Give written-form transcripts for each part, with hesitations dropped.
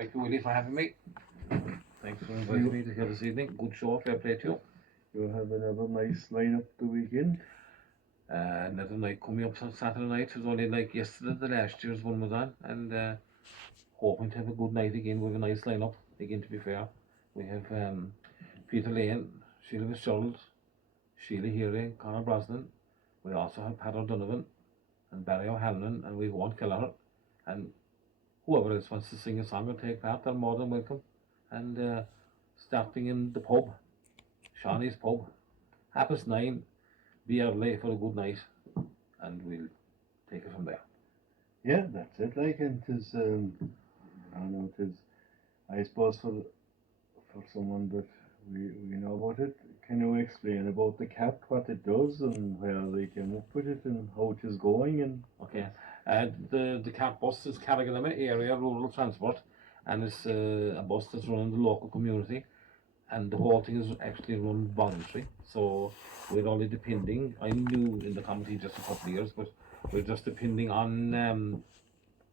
Thank you, Willie, for having me. Thanks for inviting me to here this evening. Good show, fair play to you. You have another nice lineup the weekend. Another night coming up on Saturday night. It was only like yesterday, the last year's one was on, and hoping to have a good night again with a nice lineup. Again, to be fair, we have Peter Lane, Sheila Fitzgerald, Sheila Healy, Conor Brosnan. We also have Pat O'Donovan and Barry O'Hanlon, and we have Owen Kelleher, and whoever else wants to sing a song or take part, they're more than welcome. And starting in the pub, Shawnee's pub, 9:30, be early for a good night, and we'll take it from there. Yeah, that's it. Like, and tis, I don't know, tis, I suppose for someone that we know about it, can you explain about the cap, what it does, and where they came up with it, and how it is going? And okay, the cap bus is Carriganima area rural transport, and it's a bus that's run in the local community, and the whole thing is actually run voluntary. So we're only depending. I'm new in the committee just a couple of years, but we're just depending on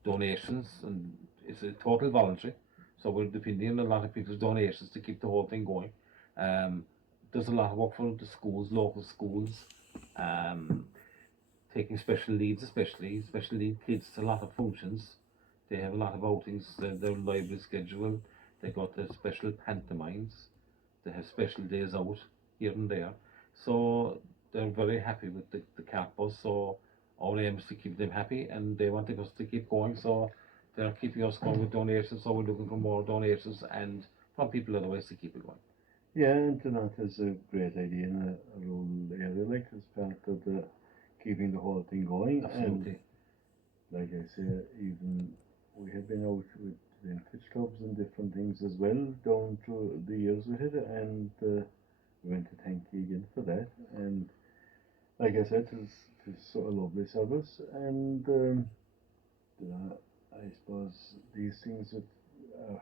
donations, and it's a total voluntary. So we're depending on a lot of people's donations to keep the whole thing going. There's a lot of work for the schools, local schools, taking special needs, especially special need kids to a lot of functions. They have a lot of outings, their library schedule. They got the special pantomimes. They have special days out here and there. So they're very happy with the cart bus. So our aim is to keep them happy, and they want us to keep going. So they're keeping us going with donations. So we're looking for more donations and from people otherwise to keep it going. yeah, internet is a great idea in a rural area, like, as part of the keeping the whole thing going. Absolutely. And like I say, even we have been out with vintage clubs and different things as well down through the years with it, and we want to thank you again for that. And like I said, it's sort of lovely service, and I suppose these things that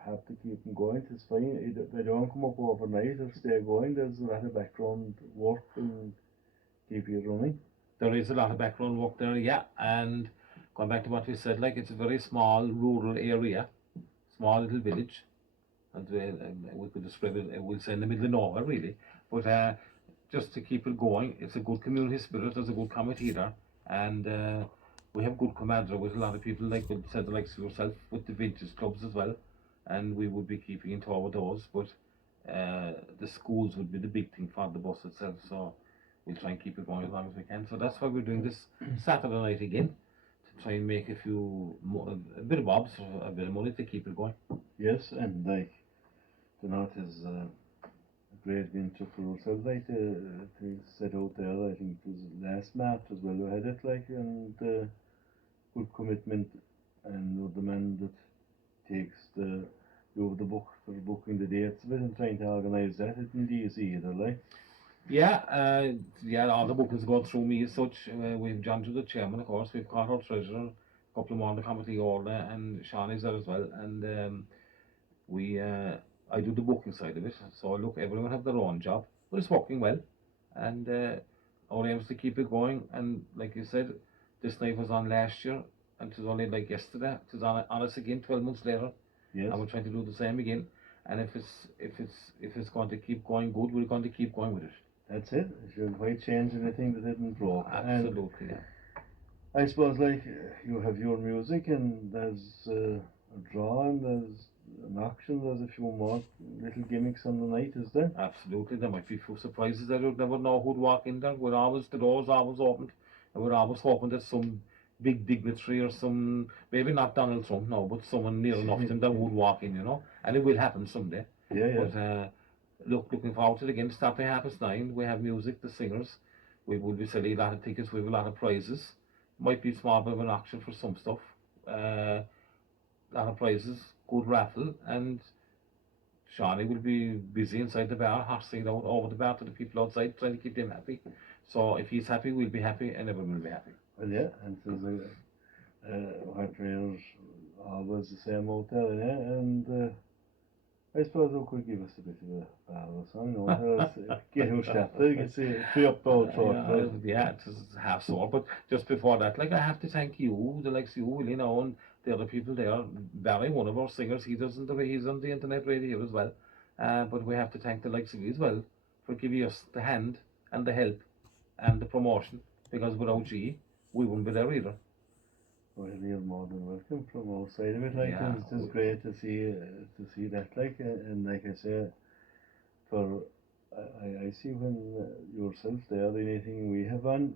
have to keep them going. It's fine. They don't come up overnight or stay going. There's a lot of background work and keep you running. There is a lot of background work there, yeah. And going back to what we said, like, it's a very small rural area, small little village, and we could describe it, we'll say in the middle of nowhere really, but just to keep it going, it's a good community spirit, there's a good committee there, and we have good camaraderie with a lot of people, like we said, like yourself, with the vintage clubs as well, and we would be keeping in touch with those, but the schools would be the big thing for the bus itself, so we'll try and keep it going as long as we can. So that's why we're doing this Saturday night again, to try and make a bit of bobs, a bit of money to keep it going. Yes, and like the North is a great venture for ourselves, like to set out there. I think it was last March as well we had it, like, and good commitment, and the man that takes over the book for booking the dates of it and trying to organise that isn't easy either, like. Yeah, all the bookings go through me as such. We've John to the chairman, of course. We've got our treasurer, a couple more on the committee order, and Sean is there as well. And I do the booking side of it. So look, everyone have their own job, but it's working well. And our aim is to keep it going. And like you said, this night was on last year, and it was only like yesterday. It was on us again 12 months later. Yes. And we're trying to do the same again. And if it's going to keep going good, we're going to keep going with it. That's it. You shouldn't quite change anything that isn't broke. Absolutely, yeah. I suppose, like, you have your music, and there's a drawing, there's an auction, there's a few more little gimmicks on the night, is there? Absolutely, there might be a few surprises there. You'd never know who'd walk in there. The doors always opened, and we're always hoping that some big dignitary or some, maybe not Donald Trump, no, but someone near enough to them that would walk in, and it will happen someday. Yeah. But looking forward to it again. Starting 9:30, we have music, the singers. We will be selling a lot of tickets. We have a lot of prizes. Might be small bit of an auction for some stuff. A lot of prizes, good raffle, and Shawnee will be busy inside the bar, horsing it out over the bar to the people outside, trying to keep them happy. So if he's happy, we'll be happy, and everyone will be happy. Well, yeah, and there's what prayers always the same out there, yeah, and I suppose they could give us a bit of a ballad song, get who started, get to free up our throat. Yeah, it's half sore, but just before that, like, I have to thank you, the likes of you, and the other people there. Barry, one of our singers, he's on the internet radio as well. But we have to thank the likes of you as well for giving us the hand and the help and the promotion, because without G, we wouldn't be there either. Well, you're more than welcome from our side of it. Like, Yeah. it's just great to see that. Like, and like I say, for I see when yourself there, anything we have on,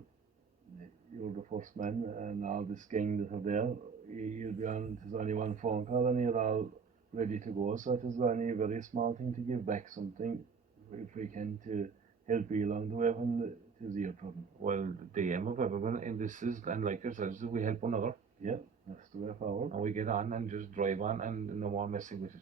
you're the first man, and all this gang that are there, you'll be on. There's only one phone call, and you're all ready to go. So it is only a very small thing to give back something, if we can, to help you along the way when it is your problem. Well, the aim of everyone in this is, and like yourselves, is we help one another. Yeah, that's the way forward. And we get on and just drive on and no more messing with it.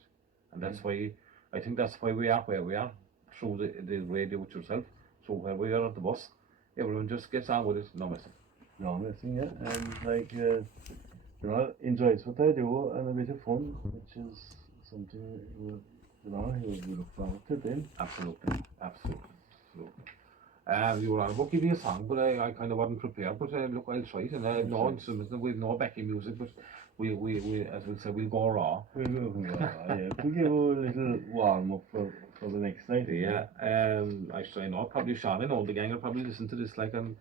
And that's why, I think that's why we are where we are, through the radio with yourself, through where we are at the bus. Everyone just gets on with it, no messing. No messing, yeah. And like, enjoys what I do, and a bit of fun, which is something you look forward to then. Absolutely. You were on about giving a song, but I kind of wasn't prepared. But look, I'll try it. And no instruments, we've no backing music, but we as we say, we'll go raw. We'll go raw, yeah. To give a little warm up for the next night. Yeah. I know probably Sean and all the gang will probably listen to this, like, and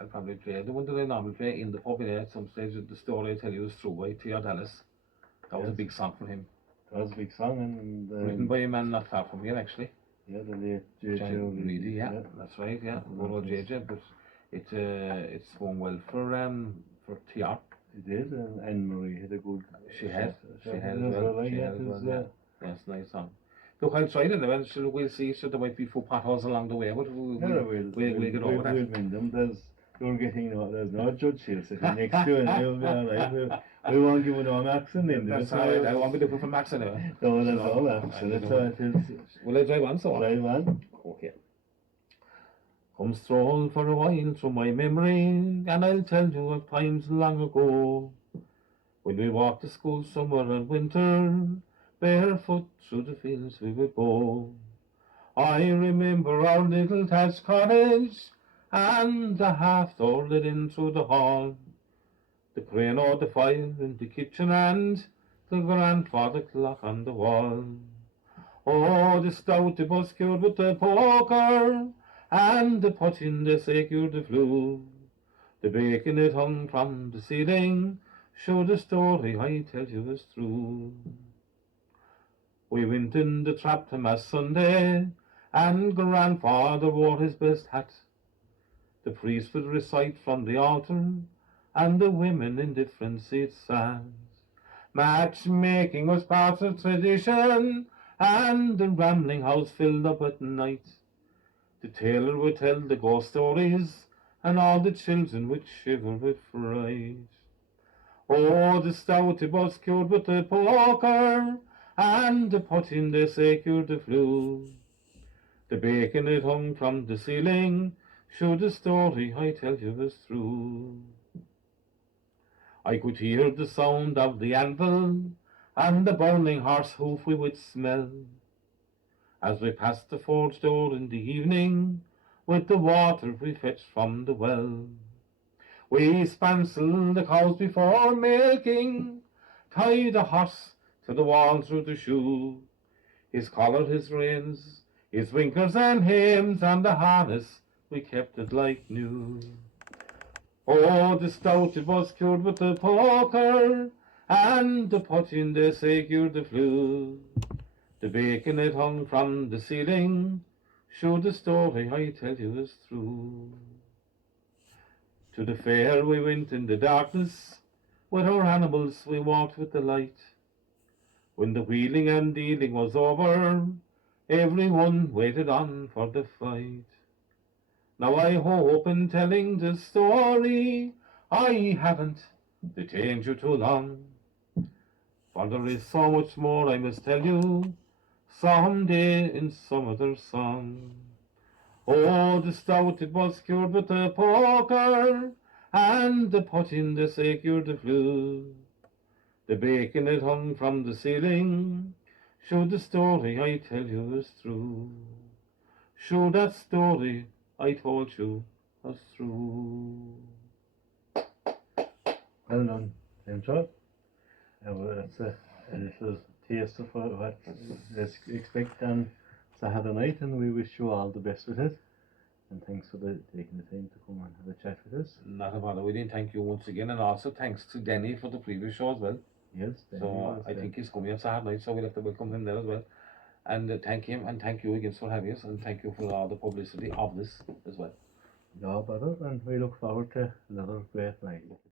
I'll probably play the one that I normally play in the pub at some stage. The Story I Tell You Is True by T.R. Dallas. That was a big song for him. That was a big song, and written by a man not far from here, actually. Yeah, the late JJ. Really, yeah, that's right, yeah. Good old JJ, but it swung well for TR. It did, and Anne-Marie had a good. She had as well. Yeah, it's a nice song. Look, I'll try it anyway. So we'll see. So there might be 4 potholes along the way, but we'll get over that. We'll mend them. There's no judge here sitting next to you, and you'll be all right. We won't give it no marks in them. That's all right. I won't be looking for marks anyway. No, there's no marks. So that's how it is. Will I drive on? So drive on. Okay. Come stroll for a while through my memory, and I'll tell you of times long ago, when we walked to school summer and winter, barefoot through the fields we would go. I remember our little thatched cottage, and the half door let in through the hall, the crane o'er the fire in the kitchen, and the grandfather clock on the wall. Oh, the stout was cured with the poker, and the potting they secured the flue. The bacon it hung from the ceiling, show the story I tell you is true. We went in the trap to Mass Sunday, and grandfather wore his best hat. The priest would recite from the altar, and the women in different seats sat. Matchmaking was part of tradition, and the rambling house filled up at night. The tailor would tell the ghost stories, and all the children would shiver with fright. Oh, the stout was cured with the poker, and the potting they secured the flue. The bacon it hung from the ceiling, show the story I tell you is true. I could hear the sound of the anvil, and the burning horse hoof we would smell, as we passed the forge door in the evening, with the water we fetched from the well. We spancelled the cows before milking, tied the horse to the wall through the shoe, his collar, his reins, his winkers and hams, and the harness, we kept it like new. Oh, the stout it was cured with the poker, and the potting they secured the flue. The bacon it hung from the ceiling, show the story I tell you is true. To the fair we went in the darkness, with our animals we walked with the light. When the wheeling and dealing was over, everyone waited on for the fight. Now I hope in telling this story, I haven't detained you too long, for there is so much more I must tell you, someday in some other song. Oh, the stout it was cured with the poker, and the potting they secured the flue. The bacon it hung from the ceiling, show the story I tell you is true. Show that story I told you was true. Well done. Enjoy. Well, it's a little taste of what is expect on Saturday night, and we wish you all the best with it. And thanks for taking the time to come and have a chat with us. Not a bother. We didn't thank you once again, and also thanks to Denny for the previous show as well. Yes, So I think he's coming on Saturday night, so we'll have to welcome him there as well. And thank him, and thank you again for having us, and thank you for all the publicity of this as well. no bother, and we look forward to another great night.